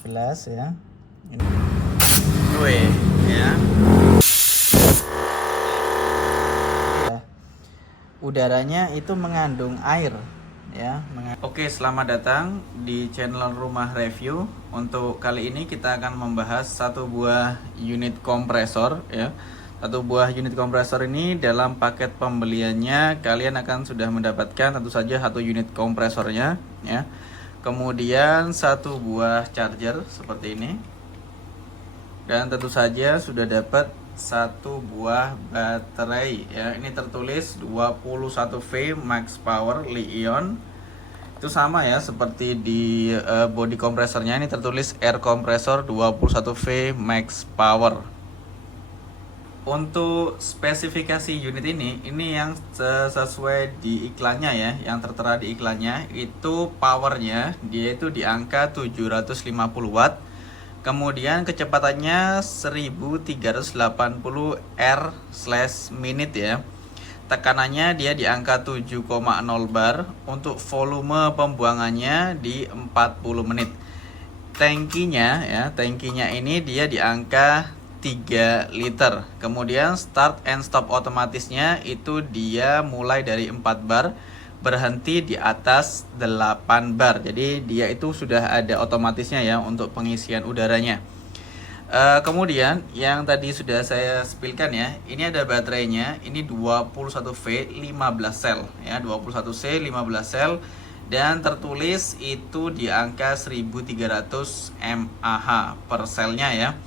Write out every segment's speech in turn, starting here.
11 ya. Ini ya. Udaranya itu mengandung air ya. Oke, selamat datang di channel Rumah Review. Untuk kali ini kita akan membahas satu buah unit kompresor ya. Satu buah unit kompresor ini dalam paket pembeliannya kalian akan sudah mendapatkan tentu saja satu unit kompresornya ya. Kemudian satu buah charger seperti ini. Dan tentu saja sudah dapat satu buah baterai ya. Ini tertulis 21V Max Power Li-ion. Itu sama ya seperti di body kompresornya, ini tertulis air compressor 21V Max Power. Untuk spesifikasi unit ini yang sesuai di iklannya ya, yang tertera di iklannya itu powernya dia itu di angka 750 watt. Kemudian kecepatannya 1380 R/minute ya. Tekanannya dia di angka 7,0 bar. Untuk volume pembuangannya di 40 menit. Tangkinya ya, tangkinya ini dia di angka 3 liter. Kemudian start and stop otomatisnya itu dia mulai dari 4 bar berhenti di atas 8 bar. Jadi dia itu sudah ada otomatisnya ya untuk pengisian udaranya. Kemudian yang tadi sudah saya spillkan ya, ini ada baterainya, ini 21V 15 sel ya, 21C 15 sel dan tertulis itu di angka 1300 mAh per selnya ya.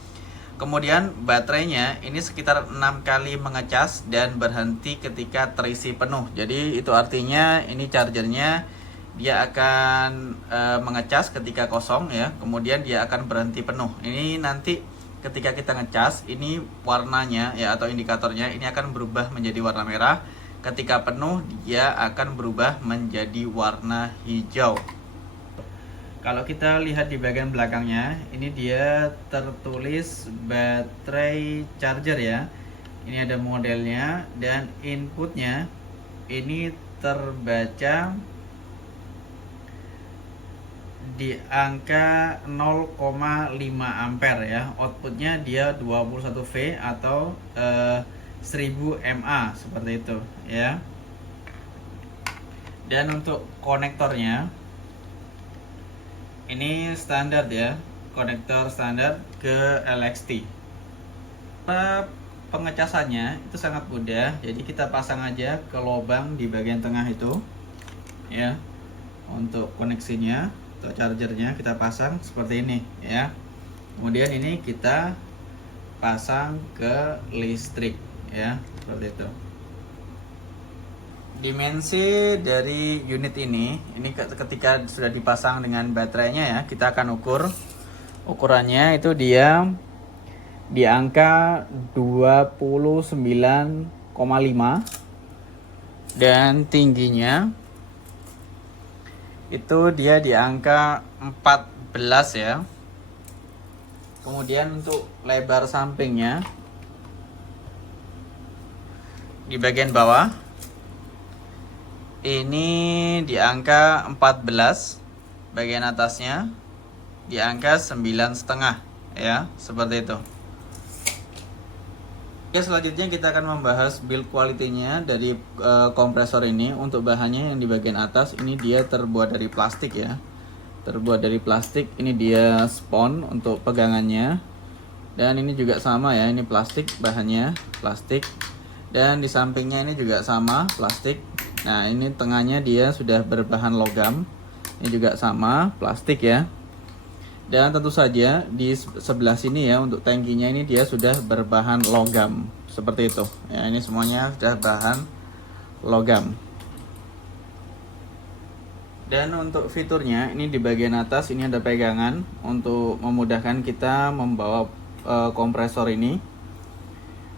Kemudian baterainya ini sekitar 6 kali mengecas dan berhenti ketika terisi penuh. Jadi itu artinya ini chargernya dia akan mengecas ketika kosong ya. Kemudian dia akan berhenti penuh. Ini nanti ketika kita ngecas ini warnanya ya atau indikatornya ini akan berubah menjadi warna merah. Ketika penuh dia akan berubah menjadi warna hijau. Kalau kita lihat di bagian belakangnya, ini dia tertulis baterai charger ya. Ini ada modelnya dan inputnya ini terbaca di angka 0,5 ampere ya. Outputnya dia 21V atau 1000 mAh seperti itu ya. Dan untuk konektornya ini standar ya, konektor standar ke LXT. Pengecasannya itu sangat mudah, jadi kita pasang aja ke lubang di bagian tengah itu ya. Untuk koneksinya atau chargernya kita pasang seperti ini ya. Kemudian ini kita pasang ke listrik ya, seperti itu. Dimensi dari unit ini ketika sudah dipasang dengan baterainya ya, kita akan ukur. Ukurannya itu dia di angka 29,5 dan tingginya itu dia di angka 14 ya. Kemudian untuk lebar sampingnya di bagian bawah ini di angka 14, bagian atasnya di angka 9,5 ya, seperti itu. Oke, selanjutnya kita akan membahas build quality-nya dari kompresor ini. Untuk bahannya yang di bagian atas ini dia terbuat dari plastik ya. Terbuat dari plastik, ini dia spon untuk pegangannya. Dan ini juga sama ya, ini plastik, bahannya plastik. Dan di sampingnya ini juga sama, plastik. Nah, ini tengahnya dia sudah berbahan logam. Ini juga sama, plastik ya. Dan tentu saja di sebelah sini ya, untuk tangkinya ini dia sudah berbahan logam. Seperti itu. Ya, ini semuanya sudah bahan logam. Dan untuk fiturnya, ini di bagian atas ini ada pegangan untuk memudahkan kita membawa kompresor ini.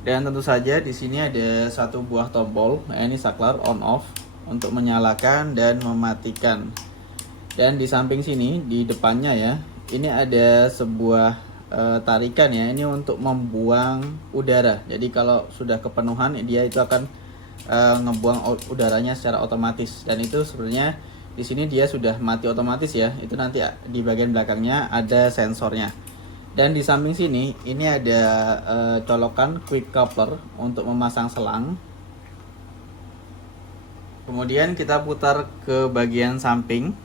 Dan tentu saja di sini ada satu buah tombol, ini saklar on off untuk menyalakan dan mematikan. Dan di samping sini di depannya ya, ini ada sebuah tarikan ya, ini untuk membuang udara. Jadi kalau sudah kepenuhan dia itu akan ngebuang udaranya secara otomatis. Dan itu sebenarnya Di sini dia sudah mati otomatis ya. Itu nanti di bagian belakangnya ada sensornya. Dan di samping sini ini ada colokan quick coupler untuk memasang selang. Kemudian kita putar ke bagian samping.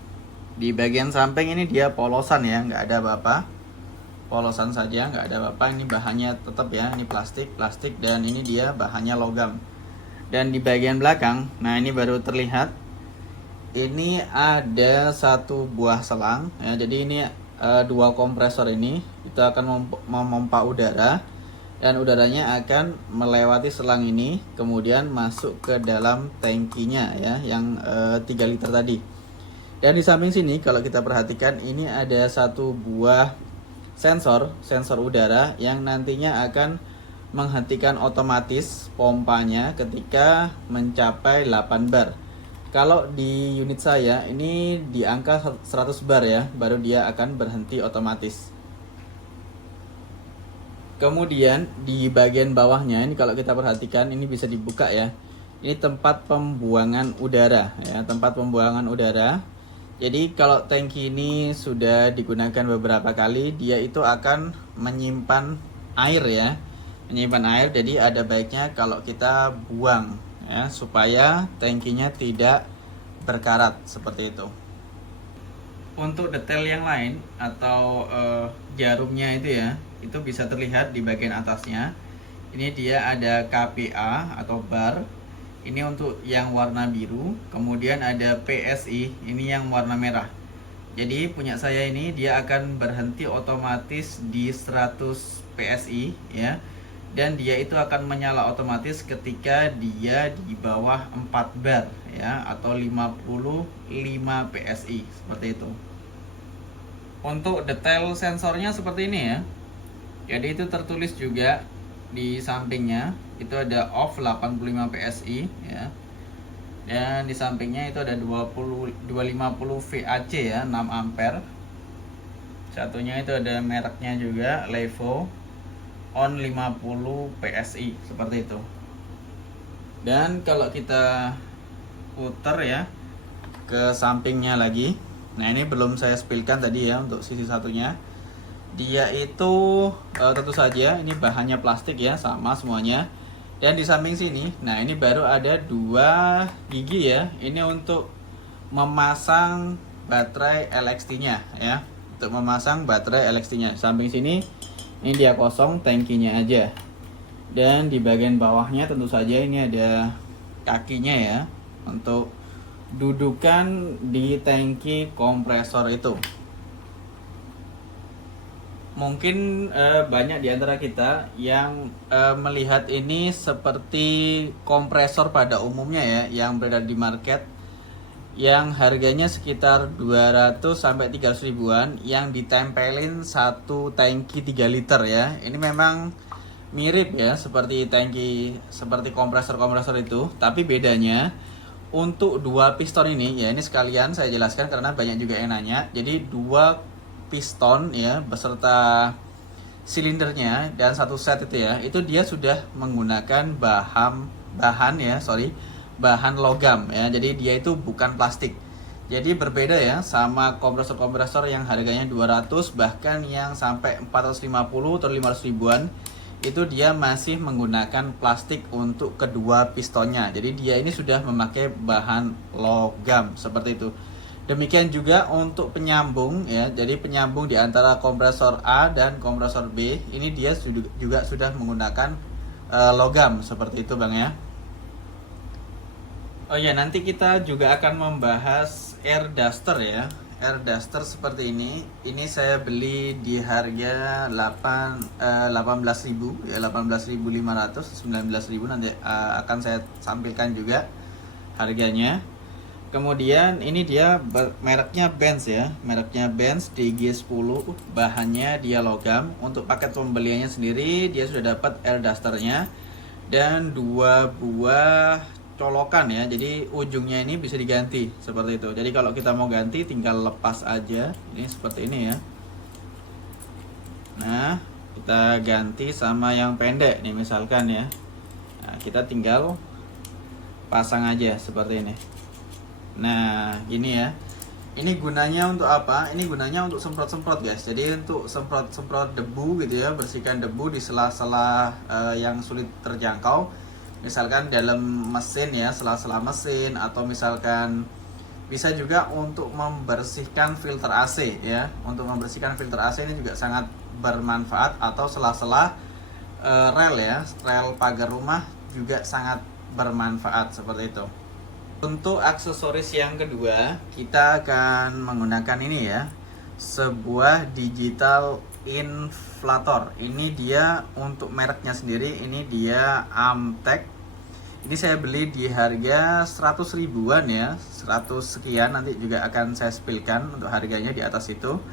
Di bagian samping ini dia polosan ya, nggak ada apa-apa. Polosan saja, nggak ada apa-apa. Ini bahannya tetap ya, ini plastik dan ini dia bahannya logam. Dan di bagian belakang, nah ini baru terlihat. Ini ada satu buah selang ya, jadi ini dua kompresor ini itu akan memompa udara dan udaranya akan melewati selang ini kemudian masuk ke dalam tangkinya ya yang 3 liter tadi. Dan di samping sini kalau kita perhatikan ini ada satu buah sensor udara yang nantinya akan menghentikan otomatis pompanya ketika mencapai 8 bar. Kalau di unit saya ini di angka 100 bar ya, baru dia akan berhenti otomatis. Kemudian di bagian bawahnya ini kalau kita perhatikan ini bisa dibuka ya. Ini tempat pembuangan udara ya, tempat pembuangan udara. Jadi kalau tangki ini sudah digunakan beberapa kali, dia itu akan menyimpan air ya. Menyimpan air, jadi ada baiknya kalau kita buang ya, supaya tangkinya tidak berkarat seperti itu. Untuk detail yang lain atau jarumnya itu ya, itu bisa terlihat di bagian atasnya. Ini dia ada KPA atau bar. Ini untuk yang warna biru, kemudian ada PSI, ini yang warna merah. Jadi punya saya ini dia akan berhenti otomatis di 100 PSI ya. Dan dia itu akan menyala otomatis ketika dia di bawah 4 bar ya, atau 55 PSI seperti itu. Untuk detail sensornya seperti ini ya. Jadi itu tertulis juga di sampingnya itu ada off 85 PSI ya. Dan di sampingnya itu ada 250 VAC ya, 6 ampere. Satunya itu ada mereknya juga, Levo on 50 PSI seperti itu. Dan kalau kita putar ya ke sampingnya lagi. Nah, ini belum saya spillkan tadi ya untuk sisi satunya. Dia itu tentu saja ini bahannya plastik ya, sama semuanya. Dan di samping sini, nah ini baru ada 2 gigi ya. Ini untuk memasang baterai LXT-nya ya. Untuk memasang baterai LXT-nya. Samping sini ini dia kosong, tangkinya aja. Dan di bagian bawahnya tentu saja ini ada kakinya ya, untuk dudukan di tangki kompresor itu. Mungkin banyak di antara kita yang melihat ini seperti kompresor pada umumnya ya, yang beredar di market, yang harganya sekitar 200 sampai 300 ribuan, yang ditempelin satu tangki 3 liter ya. Ini memang mirip ya seperti tangki, seperti kompresor-kompresor itu, tapi bedanya untuk 2 piston ini ya, ini sekalian saya jelaskan karena banyak juga yang nanya. Jadi 2 piston ya beserta silindernya dan satu set itu ya, itu dia sudah menggunakan bahan logam ya. Jadi dia itu bukan plastik. Jadi berbeda ya sama kompresor-kompresor yang harganya 200 bahkan yang sampai 450 atau 500 ribuan. Itu dia masih menggunakan plastik untuk kedua pistonnya. Jadi dia ini sudah memakai bahan logam seperti itu. Demikian juga untuk penyambung ya. Jadi penyambung di antara kompresor A dan kompresor B ini dia juga sudah menggunakan logam seperti itu Bang ya. Oh ya, nanti kita juga akan membahas air duster ya. Air duster seperti ini. Ini saya beli di harga 18.000 ya, 18.500, 19.000 nanti akan saya sampaikan juga harganya. Kemudian ini dia mereknya Benz ya, mereknya Benz DG10, bahannya dia logam. Untuk paket pembeliannya sendiri dia sudah dapat air dusternya dan 2 buah colokan ya, jadi ujungnya ini bisa diganti seperti itu. Jadi kalau kita mau ganti tinggal lepas aja, ini seperti ini ya. Nah, kita ganti sama yang pendek nih misalkan ya. Nah, kita tinggal pasang aja seperti ini. Nah, gini ya. Ini gunanya untuk apa? Ini gunanya untuk semprot-semprot guys. Jadi untuk semprot-semprot debu gitu ya, bersihkan debu di sela-sela yang sulit terjangkau. Misalkan dalam mesin ya, sela-sela mesin, atau misalkan bisa juga untuk membersihkan filter AC ya. Untuk membersihkan filter AC ini juga sangat bermanfaat, atau sela-sela rel ya, rel pagar rumah juga sangat bermanfaat seperti itu. Untuk aksesoris yang kedua, kita akan menggunakan ini ya, sebuah digital inflator. Ini dia untuk mereknya sendiri, ini dia Amtech. Ini saya beli di harga 100 ribuan ya, 100 sekian, nanti juga akan saya spillkan untuk harganya di atas itu.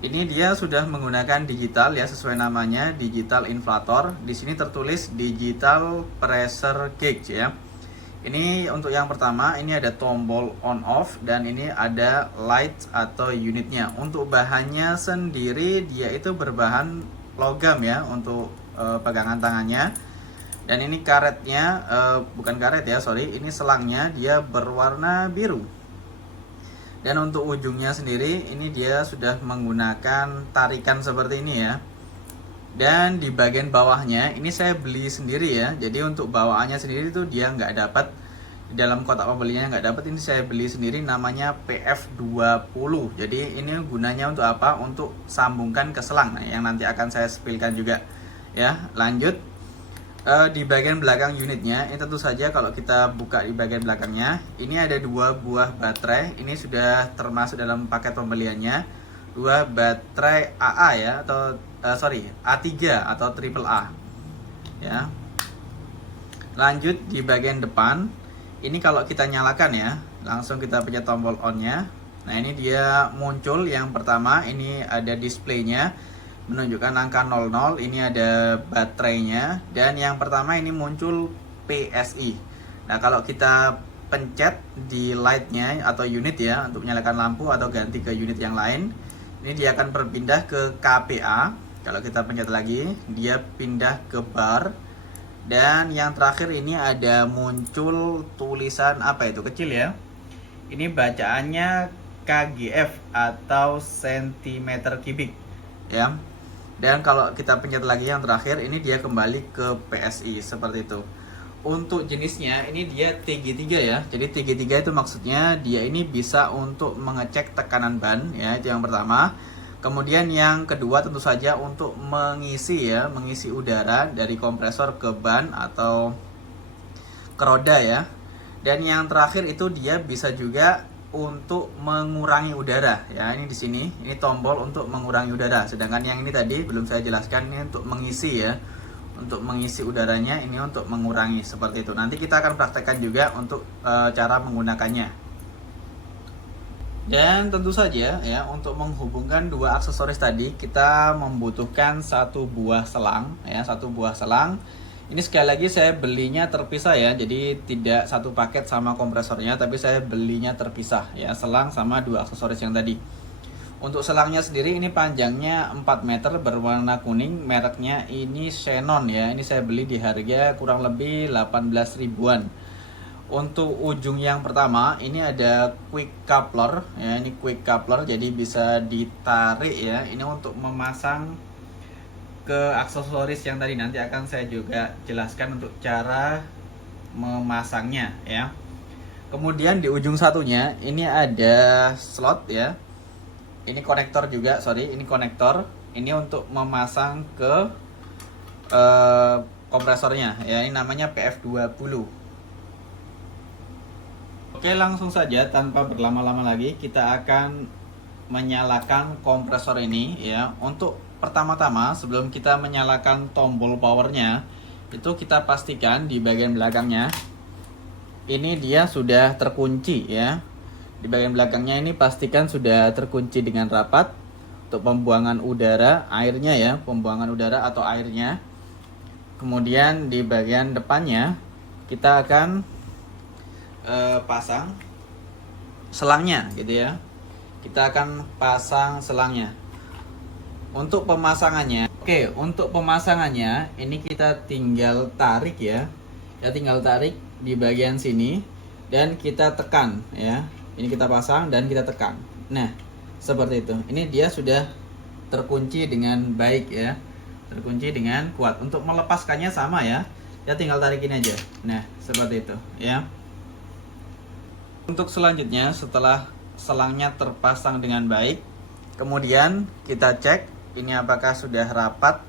Ini dia sudah menggunakan digital ya, sesuai namanya, digital inflator. Di sini tertulis digital pressure gauge ya. Ini untuk yang pertama, ini ada tombol on off, dan ini ada light atau unitnya. Untuk bahannya sendiri dia itu berbahan logam ya untuk pegangan tangannya. Dan ini karetnya, bukan karet ya, sorry, ini selangnya dia berwarna biru. Dan untuk ujungnya sendiri ini dia sudah menggunakan tarikan seperti ini ya. Dan di bagian bawahnya ini saya beli sendiri ya. Jadi untuk bawaannya sendiri itu dia nggak dapat di dalam kotak pembelinya, nggak dapat. Ini saya beli sendiri, namanya PF20. Jadi ini gunanya untuk apa? Untuk sambungkan ke selang. Nah, yang nanti akan saya spillkan juga ya. Lanjut, di bagian belakang unitnya ini tentu saja kalau kita buka di bagian belakangnya, ini ada 2 buah baterai. Ini sudah termasuk dalam paket pembeliannya. 2 baterai AA ya, atau A3 atau triple A ya. Lanjut, di bagian depan ini kalau kita nyalakan ya, langsung kita pencet tombol on nya. Nah, ini dia muncul yang pertama, ini ada displaynya menunjukkan angka 00, ini ada baterainya, dan yang pertama ini muncul PSI. Nah, kalau kita pencet di lightnya atau unit ya, untuk menyalakan lampu atau ganti ke unit yang lain, ini dia akan berpindah ke KPA. Kalau kita pencet lagi, dia pindah ke bar. Dan yang terakhir ini ada muncul tulisan apa itu, kecil ya. Ini bacaannya KGF atau centimeter kubik ya. Dan kalau kita pencet lagi yang terakhir, ini dia kembali ke PSI seperti itu. Untuk jenisnya ini dia TG3 ya. Jadi TG3 itu maksudnya dia ini bisa untuk mengecek tekanan ban ya, itu yang pertama. Kemudian yang kedua tentu saja untuk mengisi ya, mengisi udara dari kompresor ke ban atau ke roda ya. Dan yang terakhir itu dia bisa juga untuk mengurangi udara ya. Ini di sini, ini tombol untuk mengurangi udara. Sedangkan yang ini tadi belum saya jelaskan, ini untuk mengisi ya. Untuk mengisi udaranya, ini untuk mengurangi seperti itu. Nanti kita akan praktekkan juga untuk cara menggunakannya. Dan tentu saja ya, untuk menghubungkan dua aksesoris tadi kita membutuhkan satu buah selang ya, satu buah selang. Ini sekali lagi saya belinya terpisah ya, jadi tidak satu paket sama kompresornya, tapi saya belinya terpisah ya, selang sama dua aksesoris yang tadi. Untuk selangnya sendiri ini panjangnya 4 meter berwarna kuning, mereknya ini Xenon ya. Ini saya beli di harga kurang lebih 18 ribuan. Untuk ujung yang pertama ini ada quick coupler ya, ini quick coupler jadi bisa ditarik ya. Ini untuk memasang ke aksesoris yang tadi, nanti akan saya juga jelaskan untuk cara memasangnya ya. Kemudian di ujung satunya ini ada slot ya. Ini konektor juga, ini konektor. Ini untuk memasang ke kompresornya ya, ini namanya PF20. Oke, langsung saja tanpa berlama-lama lagi kita akan menyalakan kompresor ini ya. Untuk pertama-tama sebelum kita menyalakan tombol powernya, itu kita pastikan di bagian belakangnya ini dia sudah terkunci ya. Di bagian belakangnya ini pastikan sudah terkunci dengan rapat untuk pembuangan udara airnya ya, pembuangan udara atau airnya. Kemudian di bagian depannya kita akan pasang selangnya gitu ya. Kita akan pasang selangnya. Untuk pemasangannya, untuk pemasangannya ini kita tinggal tarik ya. Ya, tinggal tarik di bagian sini. dan kita tekan ya. Ini kita pasang dan kita tekan. Nah, seperti itu. Ini dia sudah terkunci dengan baik ya. Terkunci dengan kuat. Untuk melepaskannya sama ya. Ya tinggal tarikin aja. Nah, seperti itu ya. Untuk selanjutnya, setelah selangnya terpasang dengan baik, kemudian kita cek ini apakah sudah rapat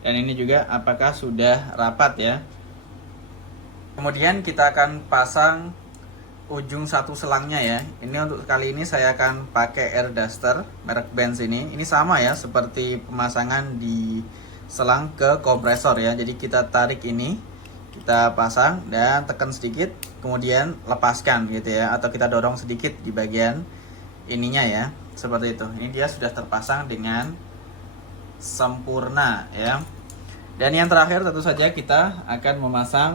dan ini juga apakah sudah rapat ya. Kemudian kita akan pasang ujung satu selangnya ya. Ini untuk kali ini saya akan pakai air duster merek Benz ini. Ini sama ya seperti pemasangan di selang ke kompresor ya. Jadi kita tarik ini, kita pasang dan tekan sedikit, kemudian lepaskan gitu ya, atau kita dorong sedikit di bagian ininya ya, seperti itu. Ini dia sudah terpasang dengan sempurna ya. Dan yang terakhir tentu saja kita akan memasang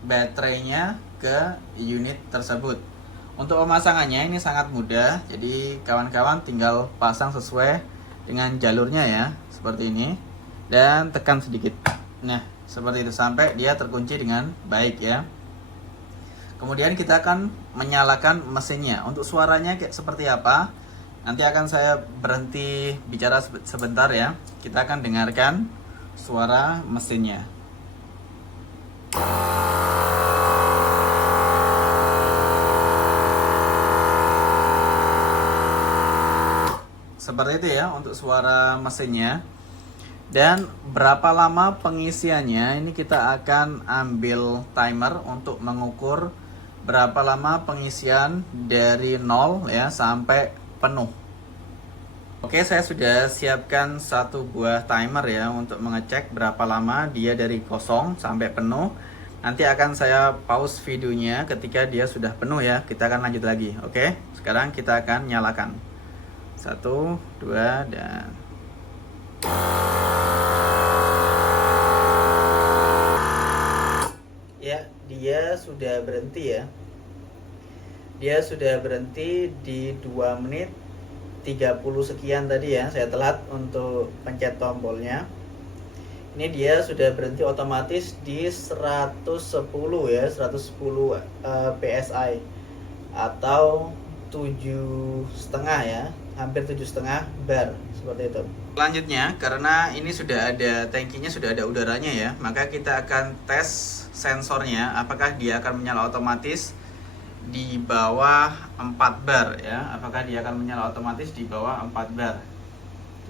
baterainya ke unit tersebut. Untuk pemasangannya ini sangat mudah, jadi kawan-kawan tinggal pasang sesuai dengan jalurnya ya, seperti ini, dan tekan sedikit. Nah, seperti itu sampai dia terkunci dengan baik ya. Kemudian kita akan menyalakan mesinnya. Untuk suaranya kayak seperti apa, nanti akan saya berhenti bicara sebentar ya. Kita akan dengarkan suara mesinnya. Seperti itu ya untuk suara mesinnya. Dan berapa lama pengisiannya, ini kita akan ambil timer untuk mengukur berapa lama pengisian dari 0 ya sampai penuh. Oke, saya sudah siapkan satu buah timer ya untuk mengecek berapa lama dia dari kosong sampai penuh. Nanti akan saya pause videonya ketika dia sudah penuh ya. Kita akan lanjut lagi. Oke, sekarang kita akan nyalakan. 1, 2, dan ya, dia sudah berhenti ya. Dia sudah berhenti di 2 menit 30 sekian tadi ya. Saya telat untuk pencet tombolnya. Ini dia sudah berhenti otomatis di 110 ya, 110 PSI atau 7,5 ya, hampir 7,5 bar seperti itu. Selanjutnya, karena ini sudah ada tangkinya, sudah ada udaranya ya, maka kita akan tes sensornya apakah dia akan menyala otomatis di bawah 4 bar ya. Apakah dia akan menyala otomatis di bawah 4 bar.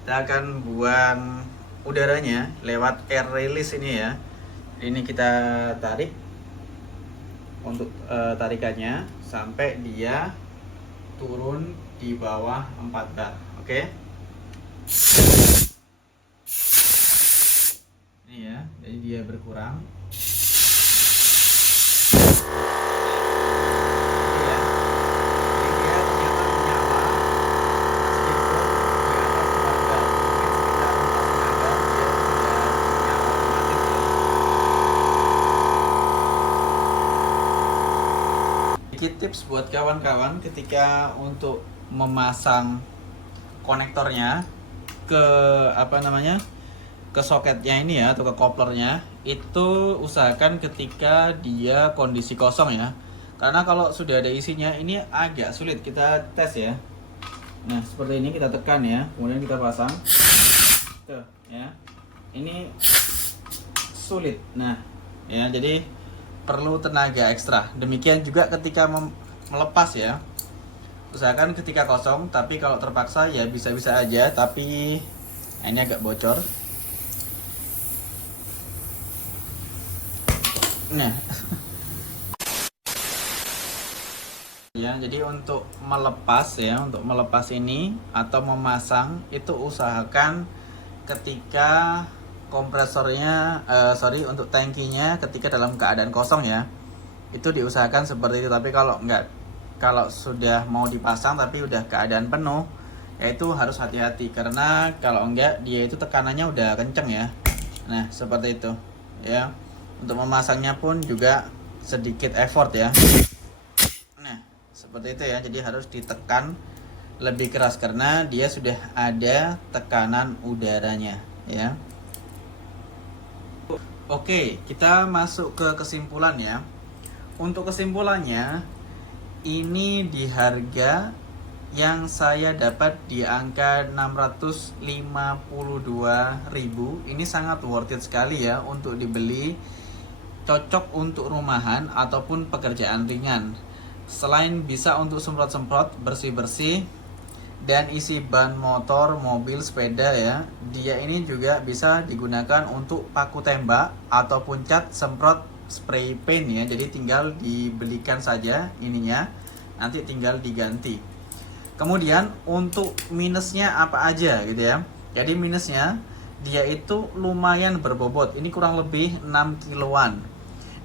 Kita akan buang udaranya lewat air release ini ya. Ini kita tarik untuk tarikannya sampai dia turun di bawah 4 bar. Oke. Ini ya, jadi dia berkurang. Tips buat kawan-kawan ketika untuk memasang konektornya ke ke soketnya ini ya, atau ke koplernya, itu usahakan ketika dia kondisi kosong ya, karena kalau sudah ada isinya ini agak sulit. Kita tes ya. Nah, seperti ini kita tekan ya, kemudian kita pasang tuh ya, ini sulit. Nah ya, jadi perlu tenaga ekstra. Demikian juga ketika melepas ya, usahakan ketika kosong, tapi kalau terpaksa ya bisa-bisa aja. Tapi ini agak bocor. Nah ya, jadi untuk melepas ya, untuk melepas ini atau memasang itu usahakan ketika kompresornya untuk tangkinya ketika dalam keadaan kosong ya, itu diusahakan seperti itu. Tapi kalau sudah mau dipasang tapi udah keadaan penuh, ya itu harus hati-hati, karena kalau enggak dia itu tekanannya udah kenceng ya. Nah seperti itu ya. Untuk memasangnya pun juga sedikit effort ya. Nah seperti itu ya, jadi harus ditekan lebih keras karena dia sudah ada tekanan udaranya ya. Oke, kita masuk ke kesimpulan ya. Untuk kesimpulannya, ini di harga yang saya dapat di angka 652.000. Ini sangat worth it sekali ya untuk dibeli, cocok untuk rumahan ataupun pekerjaan ringan. Selain bisa untuk semprot-semprot, bersih-bersih, dan isi ban motor, mobil, sepeda ya, dia ini juga bisa digunakan untuk paku tembak ataupun cat, semprot, spray paint ya. Jadi tinggal dibelikan saja ininya, nanti tinggal diganti. Kemudian untuk minusnya apa aja gitu ya. Jadi minusnya dia itu lumayan berbobot. Ini kurang lebih 6 kiloan.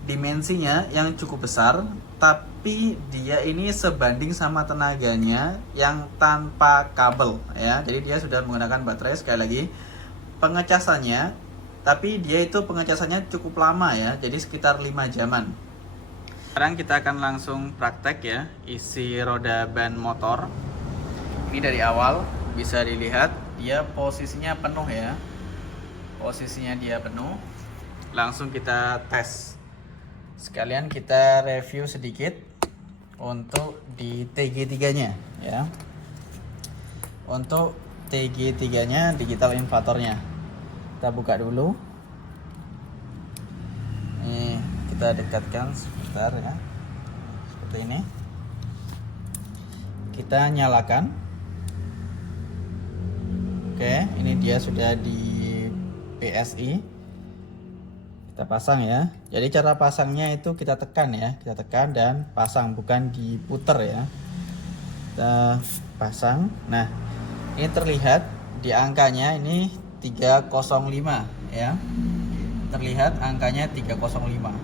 Dimensinya yang cukup besar, tapi dia ini sebanding sama tenaganya yang tanpa kabel ya. Jadi dia sudah menggunakan baterai. Sekali lagi, pengecasannya, tapi dia itu pengecasannya cukup lama ya. Jadi sekitar 5 jaman. Sekarang kita akan langsung praktek ya, isi roda ban motor. Ini dari awal bisa dilihat dia posisinya penuh ya. Posisinya dia penuh. Langsung kita tes. Sekalian kita review sedikit untuk di TG3-nya ya. Untuk TG3-nya, digital inflatornya. Kita buka dulu. Nih, kita dekatkan sebentar ya. Seperti ini. Kita nyalakan. Oke, ini dia sudah di PSI. Kita pasang ya. Jadi cara pasangnya itu kita tekan ya, kita tekan dan pasang, bukan diputer ya. Kita pasang. Nah, ini terlihat di angkanya ini 305 ya. Terlihat angkanya 305.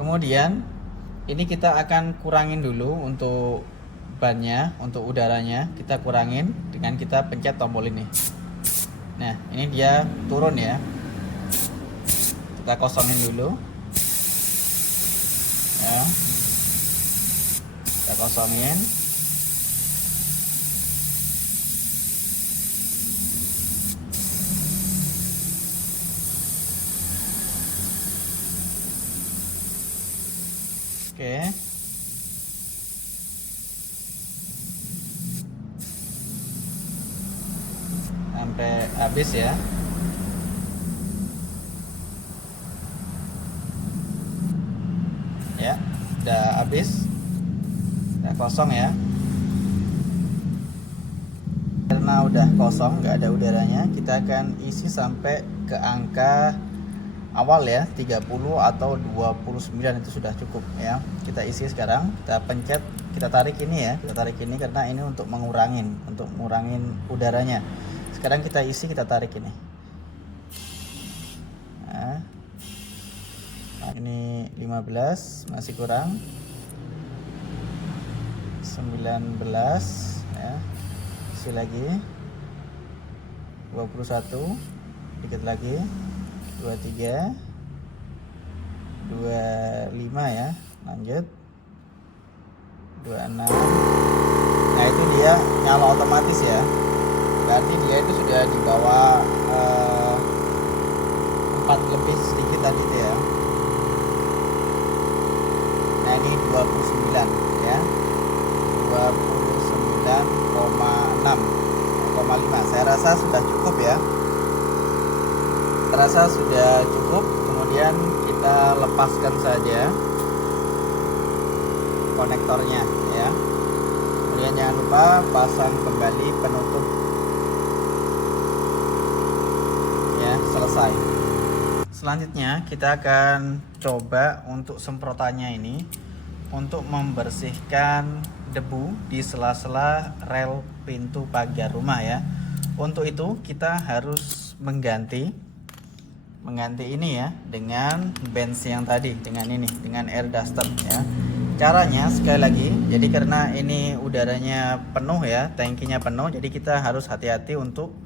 Kemudian ini kita akan kurangin dulu untuk bannya, untuk udaranya kita kurangin dengan kita pencet tombol ini. Nah, ini dia turun ya. Kita kosongin dulu ya. Kita kosongin. Oke. Sampai habis ya. Ya, udah habis, udah kosong ya. Karena udah kosong, nggak ada udaranya, kita akan isi sampai ke angka awal ya, 30 atau 29 itu sudah cukup ya. Kita isi sekarang, kita pencet, kita tarik ini ya, kita tarik ini karena ini untuk mengurangin udaranya. Sekarang kita isi, kita tarik ini. Nah, ini 15, masih kurang 19 ya. Isi lagi 21, dikit lagi 23, 25 ya, lanjut 26. Nah, itu dia nyala otomatis ya. Berarti dia itu sudah di bawah 4 lebih sedikit tadi itu ya. Nah, ini 29 ya. 29,6,5. Saya rasa sudah cukup ya. Terasa sudah cukup. Kemudian kita lepaskan saja konektornya ya. Kemudian jangan lupa pasang kembali penutup ya. Selesai. Selanjutnya kita akan coba untuk semprotannya ini untuk membersihkan debu di sela-sela rel pintu pagar rumah ya. Untuk itu kita harus mengganti ini ya dengan bench yang tadi, dengan ini, dengan air duster ya. Caranya sekali lagi, jadi karena ini udaranya penuh ya, tangkinya penuh, jadi kita harus hati-hati untuk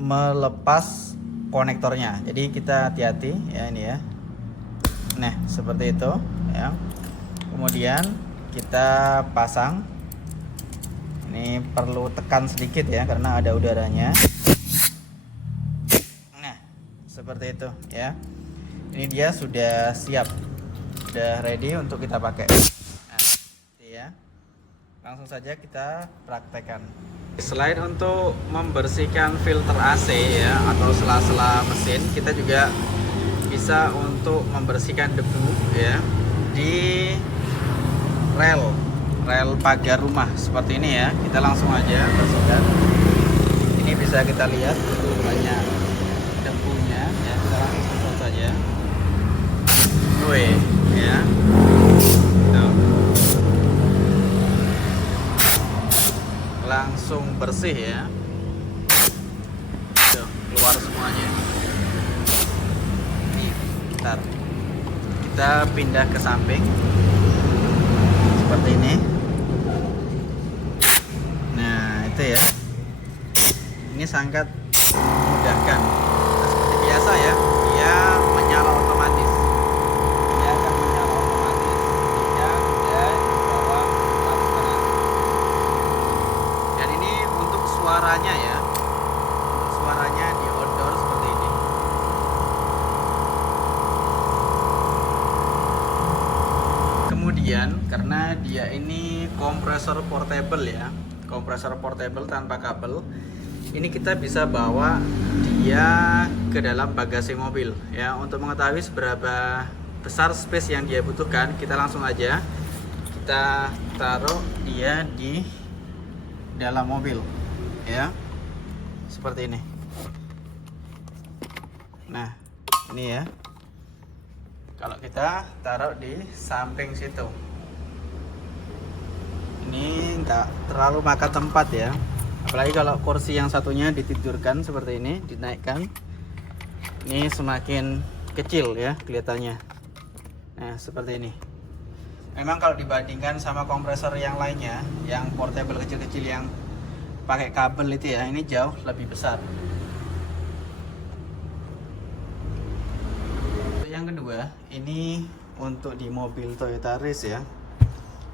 melepas konektornya. Jadi kita hati-hati ya ini ya. Nah, seperti itu ya. Kemudian kita pasang. Ini perlu tekan sedikit ya karena ada udaranya. Nah, seperti itu ya. Ini dia sudah siap. udah ready untuk kita pakai. Nah, ya. Langsung saja kita praktekkan. Selain untuk membersihkan filter AC ya atau sela-sela mesin, kita juga bisa untuk membersihkan debu ya di rel pagar rumah seperti ini ya. Kita langsung aja bersihkan. Ini bisa kita lihat banyak debunya ya, kita langsung semprot saja. Wih ya. Tuh. Langsung bersih ya. Tuh, keluar semuanya. Bentar. Kita pindah ke samping seperti ini. Nah, itu ya. Ini sangat memudahkan. Nah, seperti biasa ya, dia menyala otomatis. Dia akan menyala otomatis ketika sudah di bawah 4,5. Dan ini untuk suaranya ya. Untuk suaranya di outdoor seperti ini. Kemudian karena dia ini kompresor portable ya, kompresor portable tanpa kabel, ini kita bisa bawa dia ke dalam bagasi mobil ya. Untuk mengetahui seberapa besar space yang dia butuhkan, kita langsung aja kita taruh dia di dalam mobil ya, seperti ini. Nah, ini ya, kalau kita taruh di samping situ, ini enggak terlalu makan tempat ya. Apalagi kalau kursi yang satunya ditidurkan seperti ini, dinaikkan, ini semakin kecil ya kelihatannya. Nah, seperti ini. Memang kalau dibandingkan sama kompresor yang lainnya, yang portable kecil-kecil yang pakai kabel itu ya, ini jauh lebih besar. Yang kedua, ini untuk di mobil Toyota Race ya.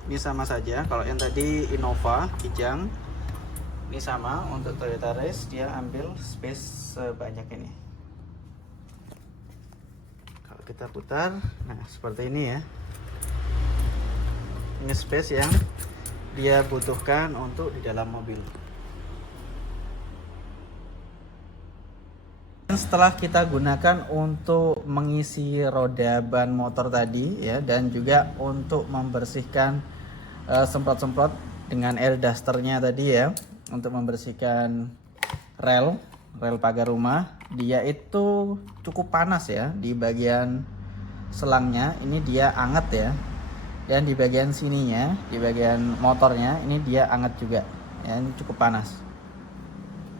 Ini sama saja, kalau yang tadi Innova, Kijang, ini sama untuk Toyota Race, dia ambil space sebanyak ini. Kalau kita putar, nah seperti ini ya. Ini space yang dia butuhkan untuk di dalam mobil. Setelah kita gunakan untuk mengisi roda ban motor tadi ya, dan juga untuk membersihkan semprot-semprot dengan air dusternya tadi ya, untuk membersihkan rel pagar rumah, dia itu cukup panas ya. Di bagian selangnya ini dia anget ya, dan di bagian sininya, di bagian motornya ini dia anget juga ya, ini cukup panas.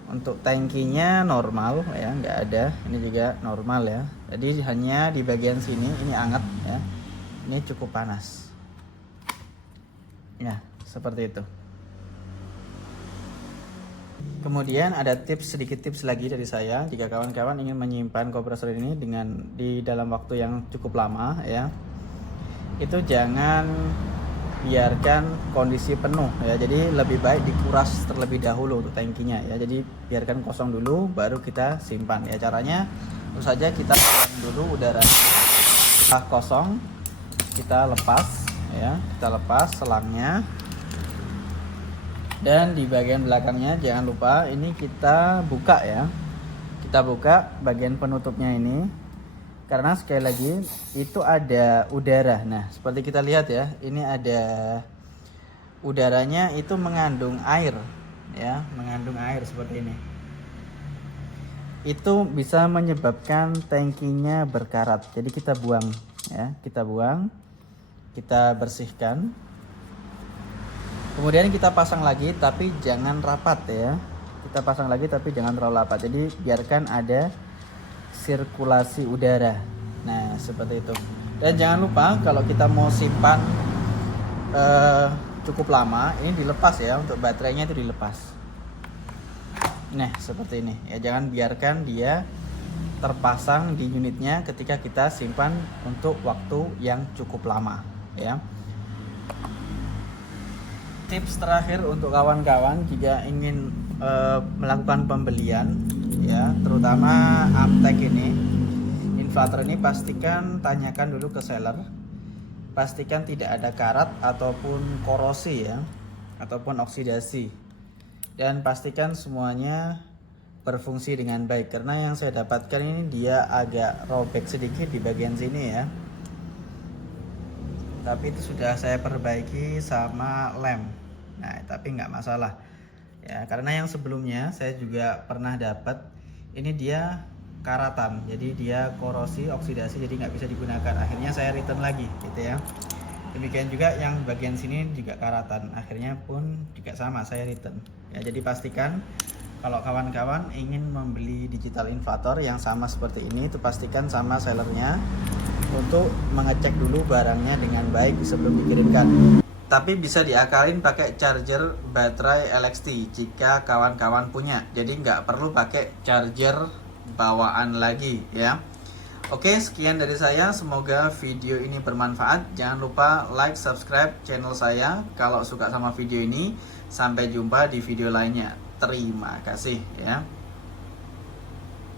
Untuk tangkinya normal ya, nggak ada, ini juga normal ya. Jadi hanya di bagian sini ini anget ya, ini cukup panas ya, seperti itu. Kemudian ada sedikit tips lagi dari saya, jika kawan-kawan ingin menyimpan kompresor ini di dalam waktu yang cukup lama ya, itu jangan biarkan kondisi penuh ya. Jadi lebih baik dikuras terlebih dahulu untuk tangkinya ya. Jadi biarkan kosong dulu baru kita simpan ya. Caranya tentu saja kita buang dulu udara. Setelah kosong kita lepas ya, kita lepas selangnya. Dan di bagian belakangnya jangan lupa ini kita buka ya. Kita buka bagian penutupnya ini, karena sekali lagi itu ada udara. Nah, seperti kita lihat ya, ini ada udaranya, itu mengandung air ya, mengandung air seperti ini. Itu bisa menyebabkan tangkinya berkarat. Jadi kita buang ya, kita buang, kita bersihkan. Kemudian kita pasang lagi, tapi jangan rapat ya. Kita pasang lagi tapi jangan terlalu rapat. Jadi biarkan ada sirkulasi udara. Nah, seperti itu. Dan jangan lupa kalau kita mau simpan cukup lama, ini dilepas ya, untuk baterainya itu dilepas. Nah, seperti ini ya. Jangan biarkan dia terpasang di unitnya ketika kita simpan untuk waktu yang cukup lama ya. Tips terakhir untuk kawan-kawan jika ingin melakukan pembelian ya, terutama Amtek ini, inverter ini, pastikan tanyakan dulu ke seller pastikan tidak ada karat ataupun korosi ya, ataupun oksidasi, dan pastikan semuanya berfungsi dengan baik. Karena yang saya dapatkan ini dia agak robek sedikit di bagian sini ya, tapi itu sudah saya perbaiki sama lem. Nah tapi nggak masalah ya, karena yang sebelumnya saya juga pernah dapat ini dia karatan, jadi dia korosi oksidasi, jadi nggak bisa digunakan. Akhirnya saya return lagi gitu ya. Demikian juga yang bagian sini juga karatan, akhirnya pun juga sama saya return ya. Jadi pastikan kalau kawan-kawan ingin membeli digital inflator yang sama seperti ini, itu pastikan sama sellernya untuk mengecek dulu barangnya dengan baik sebelum dikirimkan. Tapi bisa diakalin pakai charger baterai LXT jika kawan-kawan punya, jadi nggak perlu pakai charger bawaan lagi ya. Oke, sekian dari saya, semoga video ini bermanfaat. Jangan lupa like, subscribe channel saya kalau suka sama video ini. Sampai jumpa di video lainnya. Terima kasih ya.